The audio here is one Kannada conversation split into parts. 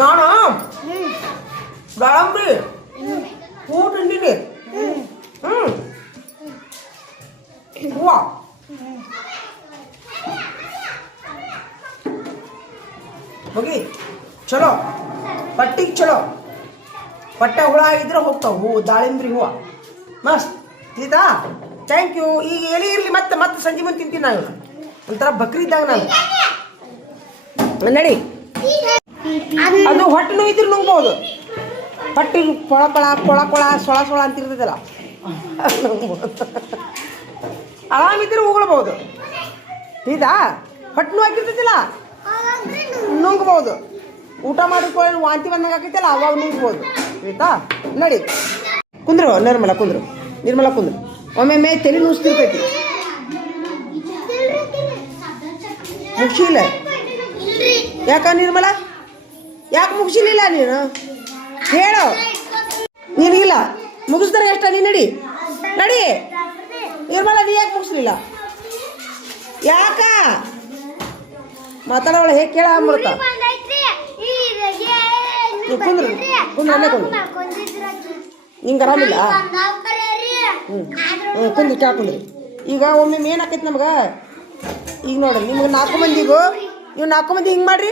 ನಾನು ದಾಳಂಬ್ರಿ ಹೂ ತಿಂದೀನಿ. ಹೂವ ಹೋಗಿ ಚಲೋ ಪಟ್ಟಿಗೆ ಚಲೋ. ಪಟ್ಟೆ ಹುಳ ಇದ್ರೆ ಹೋಗ್ತಾವೆ ಹೂವು, ದಾಳಿಂಬ್ರಿ ಹೂವು ಮಸ್ತ್ ತಿಂತಾ. Thank you. ಈಗ ಎಲ್ಲಿ ಇರಲಿ, ಮತ್ತೆ ಮತ್ತೆ ಸಂಜೆ ಮುಂದೆ ತಿಂತೀನಿ ನಾನು. ಒಂಥರ ಬಕ್ರಿ ಇದ್ದಾಗ ನಾನು ನಡಿ. ಅದು ಹೊಟ್ಟೆ ನೋಯ್ತಿರು ನುಂಗ್ಬೋದು. ಹೊಟ್ಟಿಗೆ ಕೊಳ ಕೊಳ ಕೊಳ ಕೊಳ ಸೊಳ ಸೊಳ ಅಂತಿರ್ತದಲ್ಲ, ಆರಾಮಿದ್ರೆ ಉಗುಳ್ಬೋದು. ತಿಂತಾ ಹೊಟ್ಟೆ ನೋವು ಹಾಕಿರ್ತೈತಿಲ್ಲ ನುಂಗ್ಬೋದು. ಊಟ ಮಾಡಿಕೊಂಡು ವಾಂತಿ ಬಂದಂಗೆ ಆಕೈತಲ್ಲ ಅವಾಗ ನುಂಗ್ಬೋದು. ಆಯ್ತಾ ನಡಿ. ಕುಂದ್ರು ನಿರ್ಮಲ, ಕುಂದ್ರು ನಿರ್ಮಲ, ಕುಂದ್ರು. ಒಮ್ಮೆ ತಲೆ ನುಸ್ತಿರ್ತೈತಿ. ಮುಗಿಸಿಲ್ಲ ಯಾಕ ನಿರ್ಮಲ? ಯಾಕೆ ಮುಗಿಸಿಲಿಲ್ಲ ನೀನು? ಹೇಳು. ನಿನಗಿಲ್ಲ ಮುಗಿಸ್ತಾರೆ ಎಷ್ಟ? ನೀ ನಡಿ ನಡಿ ನಿರ್ಮಲ, ನೀ ಯಾಕೆ ಮುಗಿಸ್ಲಿಲ್ಲ? ಯಾಕ ಮಾತಾಡೋಳ ಹೇಗೆ ಕೇಳ ಅಮೃತ? ಕುಂದ್ರು ಕುಂದ್ರು ಅಲ್ಲೇ ಕುಂದ್ರು. ನಿಂಗೆ ಆರಾಮಿಲ್ಲ? ಕುಂದ್ರಿ ಕ್ಯಾ ಕುಂದ್ರಿ. ಈಗ ಒಮ್ಮೆ ಏನಾಕೈತಿ ನಮ್ಗೆ, ಈಗ ನೋಡ್ರಿ ನಿಮ್ಗೆ 4 ಮಂದಿಗೂ ನೀವು 4 ಮಂದಿ ಹಿಂಗೆ ಮಾಡ್ರಿ.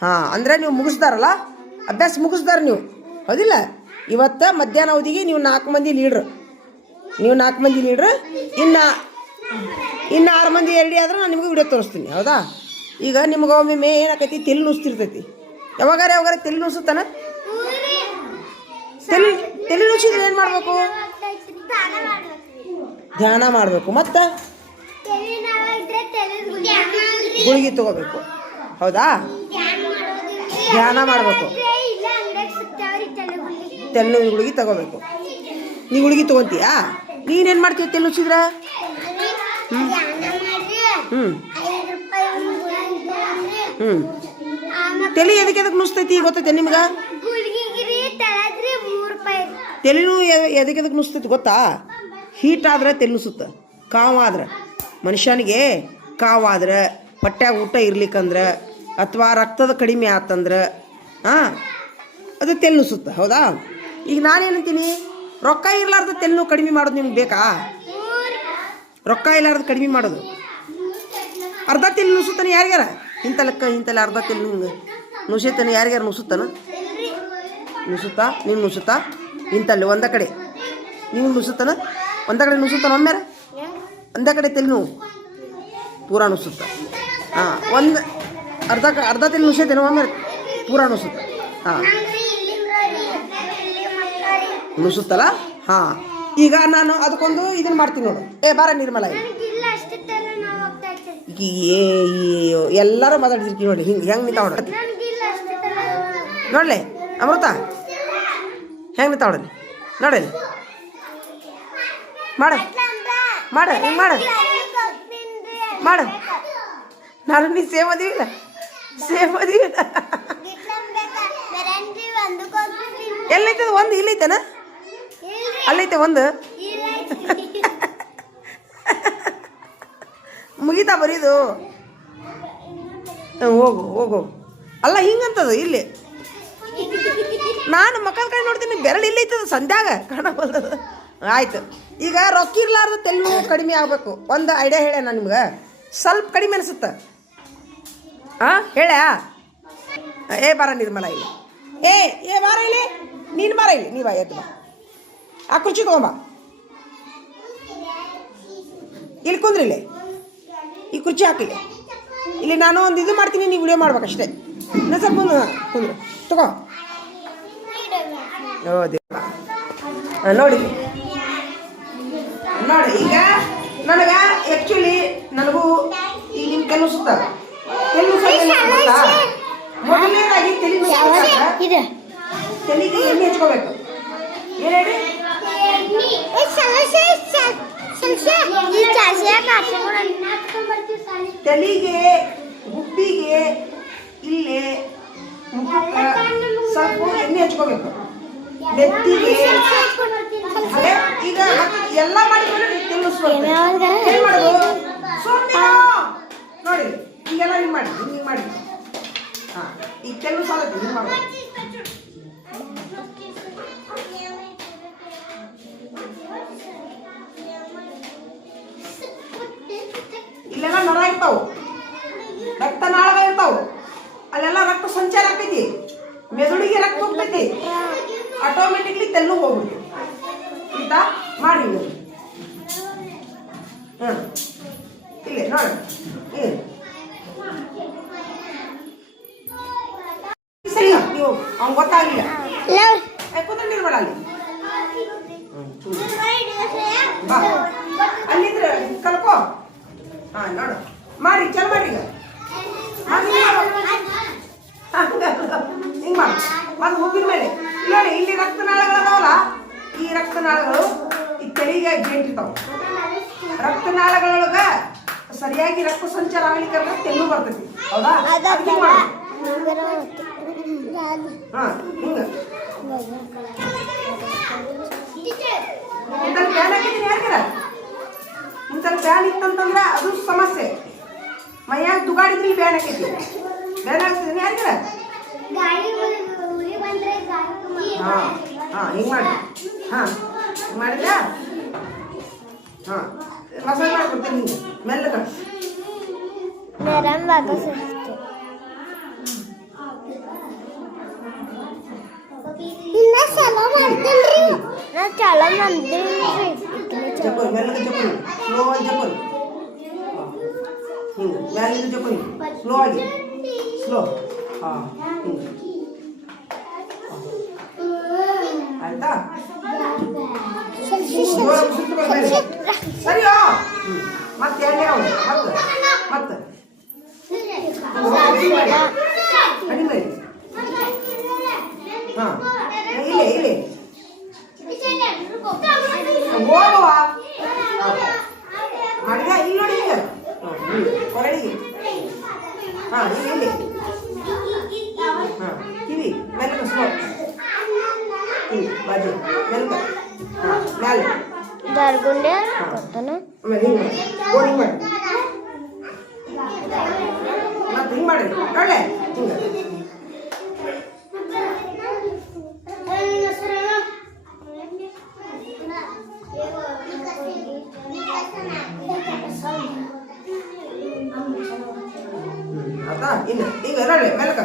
ಹಾಂ, ಅಂದರೆ ನೀವು ಮುಗಿಸ್ದಾರಲ್ಲ, ಅಭ್ಯಾಸ ಮುಗಿಸ್ದಾರ ನೀವು, ಹೌದಿಲ್ಲ? ಇವತ್ತು ಮಧ್ಯಾಹ್ನ ಅವಧಿಗೆ ನೀವು 4 ಮಂದಿ ಲೀಡ್ರ್. ನೀವು 4 ಮಂದಿ ಲೀಡ್ರ್. ಇನ್ನು 6 ಮಂದಿ ರೆಡಿ ಆದ್ರೆ ನಾನು ನಿಮಗೆ ವಿಡಿಯೋ ತೋರಿಸ್ತೀನಿ, ಹೌದಾ? ಈಗ ನಿಮ್ಗೆ ಒಮ್ಮೆ ಏನಾಕೈತಿ, ತಲೆ ನುಸ್ತಿರ್ತೈತಿ. ಯಾವಾಗಾರ ತಲೆ ನುಸುತ್ತಾನ? ತಲೆ ನುಸಿದ್ರೆ ಏನು ಮಾಡಬೇಕು? ಧ್ಯಾನ ಮಾಡಬೇಕು. ಮತ್ತು ಗುಳಿಗೆ ತಗೋಬೇಕು, ಹೌದಾ? ಧ್ಯಾನ ಮಾಡಬೇಕು, ತೆಲ್ಲು ಗುಳಿಗೆ ತಗೋಬೇಕು. ನೀ ಗುಳಿಗೆ ತಗೊಂತೀಯಾ? ನೀನೇನು ಮಾಡ್ತೀಯ ತೆಲ್ಲು ನುಸಿದ್ರೆ? ತಲೆ ಎದಕ್ಕೆ ನುಸ್ತೈತಿ ಗೊತ್ತೈತೆ ನಿಮ್ಗೆ? ತಲೆನೂ ಎದಕ್ಕೆ ನುಸ್ತೈತಿ ಗೊತ್ತಾ? ಹೀಟ್ ಆದ್ರೆ ತಲೆ ನುಸುತ್ತೆ. ಕಾವಾದ್ರೆ ಮನುಷ್ಯನಿಗೆ ಕಾವಾದ್ರೆ, ಹೊಟ್ಯಾಗ ಊಟ ಇರ್ಲಿಕ್ಕಂದ್ರೆ, ಅಥವಾ ರಕ್ತದ ಕಡಿಮೆ ಆತಂದ್ರೆ ಅದು ತಲೆ ನುಸುತ್ತೆ, ಹೌದಾ? ಈಗ ನಾನೇನಂತೀನಿ, ರೊಕ್ಕ ಇರ್ಲಾರ್ದ ತಲೆನೂ ಕಡಿಮೆ ಮಾಡೋದು ನಿಮ್ಗೆ ಬೇಕಾ? ರೊಕ್ಕ ಇರ್ಲಾರ್ದು ಕಡಿಮೆ ಮಾಡೋದು. ಅರ್ಧ ತಲೆ ನುಸುತ್ತಾನೆ ಯಾರಿಗಾರ? ಇಂತಲ್ಲ ಅರ್ಧ ತಲೆ ನಿಂಗೆ ನುಸುತ್ತಾನೆ ಯಾರಿಗಾರ? ನುಸುತ್ತಾನ? ನುಸುತ್ತಾ? ನೀನು ನುಸುತ್ತಾ? ಇಂತಲ್ಲಿ ಒಂದ ಕಡೆ ನೀವು ನುಸುತ್ತಾನ? ಒಂದ ಕಡೆ ನುಸುತ್ತಾನ ಒಮ್ಮೆರ? ಒಂದ ಕಡೆ ತಲೆ ನೋವು ಪೂರ ನುಸುತ್ತ. ಹಾಂ, ಒಂದು ಅರ್ಧ ತಲೆ ನುಸುತ್ತೇನೆ ಒಮ್ಮೆರ ಪೂರ ನುಸುತ್ತ. ಹಾಂ, ನುಸುತ್ತಲ್ಲ? ಹಾಂ, ಈಗ ನಾನು ಅದಕ್ಕೊಂದು ಇದನ್ನು ಮಾಡ್ತೀನಿ ನೋಡು. ಬಾರ ನಿರ್ಮಲ, ಎಲ್ಲರೂ ಮಾತಾಡ್ತಿರ್ತೀವಿ ನೋಡಿ. ಹೆಂಗೆ ನಿಂತಾವ ನೋಡ್ರಿ, ನೋಡ್ಲಿ ಅಮೃತ ಹೆಂಗೆ ನಿಂತಾವ ನೋಡ್ರಿ, ನೋಡಲಿ ಮಾಡ ಮಾಡ ಹಿಂಗೆ ಮಾಡ ಮಾಡ. ನಾನು ನೀ ಸೇಮ್ ಅದೀವಿಲ್ಲ, ಸೇಮ್ ಅದೀವಿಲ್ಲ. ಎಲ್ಲೈತದ? ಒಂದು ಇಲ್ಲೈತನ? ಅಲ್ಲೈತೆ ಒಂದು. ಮುಗಿತಾ ಬರೀದು? ಹೋಗು ಹೋಗು. ಅಲ್ಲ ಹಿಂಗಂತದ ಇಲ್ಲಿ. ನಾನು ಮಕ್ಕಳ ಕಡೆ ನೋಡ್ತೀನಿ, ಬೆರಳು ಇಲ್ಲೈತದ ಸಂಧ್ಯಾಗ ಕಾಣಬಲ್ಲದ. ಆಯ್ತು. ಈಗ ರೊಕ್ಕ ಇರ್ಲಾರ್ದ ತೆಲು ಕಡಿಮೆ ಆಗಬೇಕು. ಒಂದು ಐಡಿಯಾ ಹೇಳ ನಾನು ನಿಮ್ಗೆ, ಸ್ವಲ್ಪ ಕಡಿಮೆ ಅನಿಸುತ್ತೆ. ಹಾಂ ಹೇಳ. ಬಾರ ನಿರ್ಮಲ ಇಲ್ಲಿ. ಬಾರ ಇಲ್ಲಿ, ನೀನು ಬಾರ ಇಲ್ಲಿ. ನೀ ಬಾ, ಎದ್ದು ಬಾ. ಆ ಕುರ್ಚಿ ತಗೊಂಬ, ಇಲ್ಲಿ ಕುಂದ್ರಿ. ಇಲ್ಲಿ ಈ ಕುರ್ಚಿ ಹಾಕಿಲ್ಲ. ಇಲ್ಲಿ ನಾನು ಒಂದು ಇದು ಮಾಡ್ತೀನಿ, ನೀವು ವಿಡಿಯೋ ಮಾಡ್ಬೇಕಷ್ಟೇ. ಇನ್ನೂ ಸ್ವಲ್ಪ ಕುಂದ್ರು ತಗೋ. ನೋಡಿ ನೋಡಿ, ಈಗ ನನಗೆ ಆ್ಯಕ್ಚುಲಿ ನನಗೂ ಈಗ ನಿಮ್ಮ ಕೆಲಸ ಮೊದಲನೇದಾಗಿ ತೆಲಿಗೆ ಎಣ್ಣೆ ಹಚ್ಕೋಬೇಕು. ಏನು ಹೇಳಿ? ತಲೆಗೆ, ಗುಬ್ಬಿಗೆ, ಇಲ್ಲೇ ಮುಖಕ್ಕೆ ಸ್ವಲ್ಪ ಎಣ್ಣೆ ಹಚ್ಕೋಬೇಕು. ಬೆತ್ತಿಗೆ ಈಗ ಎಲ್ಲ ಮಾಡಿಕೊಂಡು ತಿನ್ನಿಸ್ಬೇಕು. ಏನು ಮಾಡೋದು? ನೋಡಿ ಈಗೆಲ್ಲ ಹಿಂಗೆ ಮಾಡಿ ಹಿಂಗೆ ಮಾಡಿ ಹಾಂ ಈಗ ಕೆಲವು ಸಾಲತ್ತೆ ಹಿಂಗೆ ಮಾಡಿ ಇಲ್ಲೆಲ್ಲ ನರ ಇರ್ತಾವೆ ರಕ್ತನಾಳಗ ಇರ್ತಾವೆ ಅಲ್ಲೆಲ್ಲ ರಕ್ತ ಸಂಚಾರ ಆಕೈತಿ ಮೆದುಳಿಗೆ ರಕ್ತ ಹೋಗ್ತೈತಿ ಆಟೋಮೆಟಿಕ್ಲಿ ತೆಲ್ಲು ಹೋಗ್ಬಿಡ್ತು ಆಯ್ತಾ ಮಾಡಿ ಹಾಂ ಇಲ್ಲೇ ನೋಡಿ ಸರಿ ನೀವು ಅವ್ನು ಗೊತ್ತಾಗಲಿಲ್ಲ ಕೂತ್ಕೊಂಡಿರ್ ಬೇಡ ಅಲ್ಲಿ ಬಾ ಅಲ್ಲಿದ್ರೆ ಕಲ್ಕೋ ಹಾಂ ನೋಡು ಮಾಡಿ ಚಲ್ ಮಾಡಿ ಈಗ ಹಿಂಗೆ ಮಾಡಿ ಅದು ಮುಗಿದ ಮೇಲೆ ನೋಡಿ ಇಲ್ಲಿ ರಕ್ತನಾಳಗಳದಾವಲ್ಲ ಈ ರಕ್ತನಾಳಗಳು ಈ ತೆರಿಗೆ ಗೇಂಟಿರ್ತಾವ ರಕ್ತನಾಳಗಳೊಳಗ ಸರಿಯಾಗಿ ರಕ್ತ ಸಂಚಾರ ಆಗ್ಲಿಕ್ಕೆ ತೆಲ್ಲು ಬರ್ತೈತಿ ಹೌದಾ ಹಾಂ ಹಿಂಗೆ ಇಂಥಲ್ಲಿ ಬ್ಯಾನ್ ಹಾಕಿದ್ದೀನಿ ಯಾರಿಗಾರ ಇಂಥಲ್ಲಿ ಬ್ಯಾನ್ ಇತ್ತಂತಂದ್ರೆ ಅದು ಸಮಸ್ಯೆ ಮೈಯಾಗ ತುಗಾಡಿದ್ರೆ ಬ್ಯಾನ್ ಹಾಕೈತಿ ಬ್ಯಾನ್ ಹಾಕ್ತಿದ್ದೀನಿ ಯಾರಿಗಾರ ಹಾಂ ಹಾಂ ಹಿಂಗೆ ಮಾಡಿ ಹಾಂ ಮಾಡಿದ್ಯಾ ಹಾಂ ಮಸಾಲೆ ಮಾಡ್ಕೊಡ್ತೀನಿ ಹಿಂಗೆ ಮೆಲ್ಲಗ చాలా మంది చెప్పరు మెల్లగా చెప్పరు స్లో అని చెప్పరు మెల్లగా చెప్పరు స్లో ఆಗಿ ಸ್ಲೋ ಆಯ್ತಾ ಸರಿಯೋ ಮತ್ತೆ ಎಣ್ಣೆ ಮತ್ತೆ ಕಡಿಮೆ ಹಾಂ ಇಲ್ಲೇ ಇಲ್ಲೇ ಹೋಗವಾ ಮಾಡಿದ ಇಲ್ಲಿ ನೋಡಿ ಈಗ ಹೊರಡಿಗೆ ಹಾಂ ಇಲ್ಲಿ ಹಾಂ ಕಿವಿ ಮೆಲ್ಲಗ ಸ್ಲೋ ಕಿವಿ ಬಾಜು ಮೆಲ್ಲಗ ಹಾಂ ಮ್ಯಾಲೆ ಜರ್ಗುಂಡೆ ಕೊಡ್ತಾನೆ ಆಮೇಲೆ ಹಿಂಗೆ ಮಾಡಿ ಗೋಲ್ ಹಿಂಗೆ ಮಾಡಿ ಮತ್ತೆ ಹಿಂಗೆ ಮಾಡಿ ನೋಡಲೆ ಹಿಂಗೆ ಆಯ್ತಾ ಇನ್ನು ಈಗ ನೋಡಿ ಮೆಲ್ಲಕ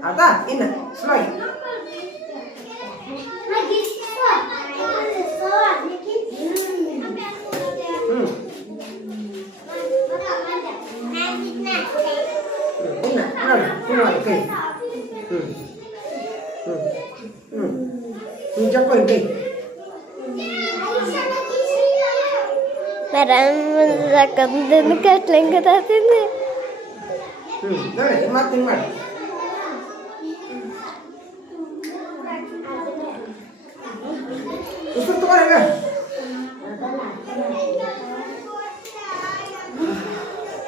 ಆಯ್ತಾ ಇನ್ನು ಸ್ಲೋ ಆಗಿ ಇನ್ನು ನೋಡಿ ನೋಡಿ ಕೈ jump on me. Parang zakam din katling katatin eh. Dale, mating mar. Usut to kare.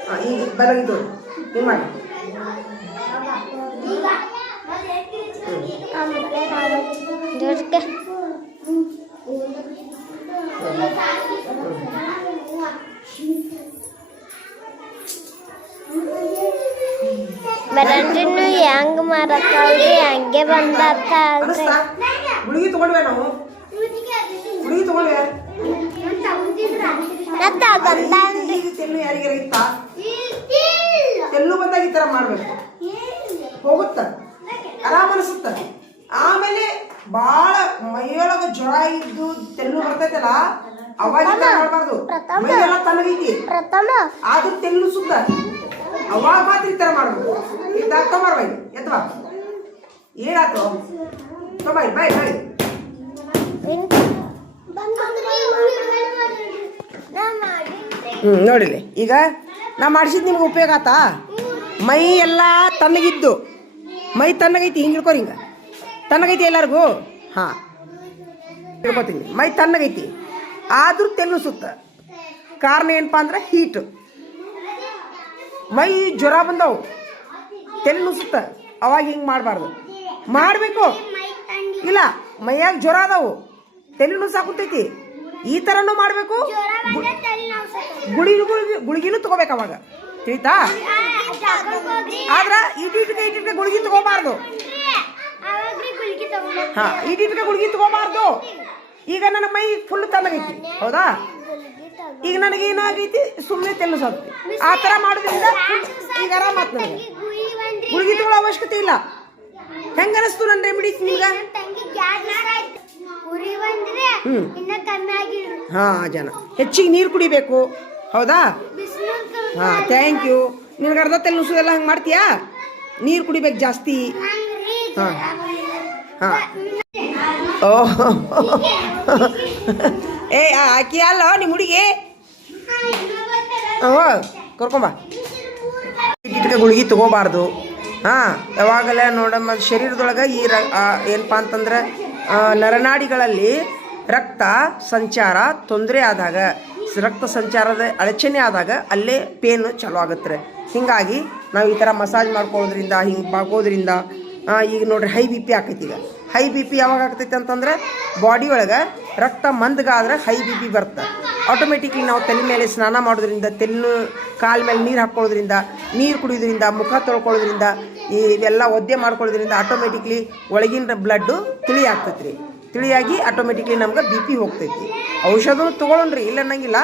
Ah, ini barang itu. Ini mar. Duduk ke? Berarti yang marah kali yang ke bandar kali. Buli itu mana ನಾವು? Buli itu mana? Nata gantan. ತೆಲ್ಲು ಯಾರಿಗಾರ ಇತ್ತಾ? ತೆಲ್ಲು ಬಂದಾಗ ಈ ತರ ಮಾಡಬೇಕು. ಹೋಗುತ್ತಾ? ಆರಾಮ ಅನಿಸುತ್ತ ಆಮೇಲೆ ಭಾಳ ಮೈಯೊಳಗ ಜ್ವರ ಇದ್ದು ತೆಲ್ಲು ಬರ್ತೈತಲ್ಲ ಅವಾಗ ಮಾಡಬಾರ್ದು ಮೈಯೆಲ್ಲ ತಣ್ಣಗೈತಿ ಆದ್ರೂ ತೆಲ್ಲು ಸುತ್ತ ಅವಾಗ ಮಾತ್ರ ಈ ತರ ಮಾಡ್ಬೇಕು ಈ ತರ ತಗೊಳ್ಬಾಯಿ ಎತ್ತವಾ ಏನಾಯ್ತು ತಗೊಳ್ಳಿ ಬಾಯ್ ಬಾಯ್ ನೋಡಿಲಿ ಈಗ ನಾ ಮಾಡಿಸಿದ್ ನಿಮ್ಗೆ ಉಪಯೋಗ ಆತಾ ಮೈ ಎಲ್ಲ ತಣ್ಣಗಿದ್ದು ಮೈ ತಣ್ಣಗೈತಿ ಹಿಂಗೆ ಹಿಡ್ಕೋರಿ ಹಿಂಗೆ ತಣ್ಣಗೈತಿ ಎಲ್ಲರಿಗೂ ಹಾಂ ಹಿಡ್ಕೋತೀನಿ ಮೈ ತಣ್ಣಗೈತಿ ಆದರೂ ತೆಲ್ಲು ಸುತ್ತ ಕಾರಣ ಏನಪ್ಪ ಅಂದ್ರೆ ಹೀಟು ಮೈ ಜ್ವರ ಬಂದವು ತೆಲ್ಲು ಸುತ್ತ ಅವಾಗ ಹಿಂಗೆ ಮಾಡಬಾರ್ದು ಮಾಡಬೇಕು. ಇಲ್ಲ ಮೈಯಾಗ ಜ್ವರ ಅದಾವು, ತಲೆನೂ ಸಾಕುತ್ತೈತಿ, ಈ ಥರನೂ ಮಾಡಬೇಕು. ಗುಳಿಗಿನೂ ತಗೋಬೇಕು ಅವಾಗ, ತಿಳಿತಾ? ಆದ್ರೆ ಇಟ್ಟಿಟ್ಗೆ ಗುಳಿಗೆ ತಗೋಬಾರ್ದು. ಹಾಂ, ಇಟ್ಟಿಟ್ಗೆ ಗುಳಿಗೆ ತಗೋಬಾರ್ದು. ಈಗ ನನ್ನ ಮೈ ಫುಲ್ ತಣ್ಣಗೈತಿ, ಹೌದಾ? ಈಗ ನನಗೆ ಏನಾಗೈತಿ, ಸುಮ್ಮನೆ ತೆಲ್ಲುಸಾಗ್ತಿ. ಆ ಥರ ಮಾಡೋದ್ರಿಂದ ಈಗ ಆರಾಮಾತ್. ನನಗೆ ಗುಳಿಗೆ ತಗೊಳ್ಳೋ ಅವಶ್ಯಕತೆ ಇಲ್ಲ. ಹೆಂಗ ಅನಿಸ್ತು ನನ್ನ ರೆಮಿಡಿ ನಿಮ್ಗೆ? ಹಾಂ ಜನ ಹೆಚ್ಚಿಗೆ ನೀರು ಕುಡಿಬೇಕು, ಹೌದಾ? ಹಾಂ, ಥ್ಯಾಂಕ್ ಯು. ನಿನಗೆ ಅರ್ಧ ತೆಲ್ ನುಸುದೆಲ್ಲ ಹಂಗೆ ಮಾಡ್ತೀಯಾ? ನೀರು ಕುಡಿಬೇಕು ಜಾಸ್ತಿ. ಹಾಂ ಹಾಂ. ಓಹ್ ಏ ಆಕಿ ಅಲ್ಲ ನಿಮ್ಮ ಹುಡುಗಿ. ಕರ್ಕೊಂಬ. ಇಟ್ಟಿಗೆ ಗುಳಿಗೆ ತಗೋಬಾರ್ದು. ಹಾಂ, ಯಾವಾಗಲೇ ನೋಡಮ್ಮ ಶರೀರದೊಳಗೆ ಈ ಏನಪ್ಪ ಅಂತಂದ್ರೆ ನರನಾಡಿಗಳಲ್ಲಿ ರಕ್ತ ಸಂಚಾರ ತೊಂದರೆ ಆದಾಗ, ರಕ್ತ ಸಂಚಾರದ ಅಡಚಣೆ ಆದಾಗ ಅಲ್ಲೇ ಪೇನ್ ಚಲೋ ಆಗುತ್ತೆ. ಹೀಗಾಗಿ ನಾವು ಈ ಥರ ಮಸಾಜ್ ಮಾಡ್ಕೊಳ್ಳೋದ್ರಿಂದ, ಹಿಂಗೆ ಬಾಗೋದ್ರಿಂದ, ಈಗ ನೋಡ್ರಿ ಹೈ ಬಿ ಪಿ ಆಕೈತಿ. ಈಗ ಹೈ ಬಿ ಪಿ ಯಾವಾಗ ಆಗ್ತೈತೆ ಅಂತಂದ್ರೆ ಬಾಡಿ ಒಳಗೆ ರಕ್ತ ಮಂದಗಾದ್ರೆ ಹೈ ಬಿ ಪಿ ಬರುತ್ತೆ. ಆಟೋಮೆಟಿಕ್ಲಿ ನಾವು ತಲೆ ಮೇಲೆ ಸ್ನಾನ ಮಾಡೋದ್ರಿಂದ, ತಲೆನೂ ಕಾಲ ಮೇಲೆ ನೀರು ಹಾಕ್ಕೊಳ್ಳೋದ್ರಿಂದ, ನೀರು ಕುಡಿಯೋದ್ರಿಂದ, ಮುಖ ತೊಳ್ಕೊಳ್ಳೋದ್ರಿಂದ, ಇವೆಲ್ಲ ಒದ್ದೆ ಮಾಡ್ಕೊಳ್ಳೋದ್ರಿಂದ ಆಟೋಮೆಟಿಕ್ಲಿ ಒಳಗಿನ ಬ್ಲಡ್ಡು ತಿಳಿ ಆಗ್ತೈತೆ ರೀ. ತಿಳಿಯಾಗಿ ಆಟೋಮೆಟಿಕ್ಲಿ ನಮ್ಗೆ ಬಿ ಪಿ ಹೋಗ್ತೈತಿ. ಔಷಧನೂ ತೊಗೊಳೋಣ್ರಿ, ಇಲ್ಲ ಅನ್ನಂಗಿಲ್ಲ.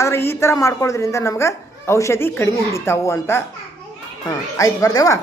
ಆದರೆ ಈ ಥರ ಮಾಡ್ಕೊಳ್ಳೋದ್ರಿಂದ ನಮ್ಗೆ ಔಷಧಿ ಕಡಿಮೆ ಹಿಡಿತಾವು ಅಂತ. ಹಾಂ, ಆಯ್ತು, ಬರ್ದೇವಾ?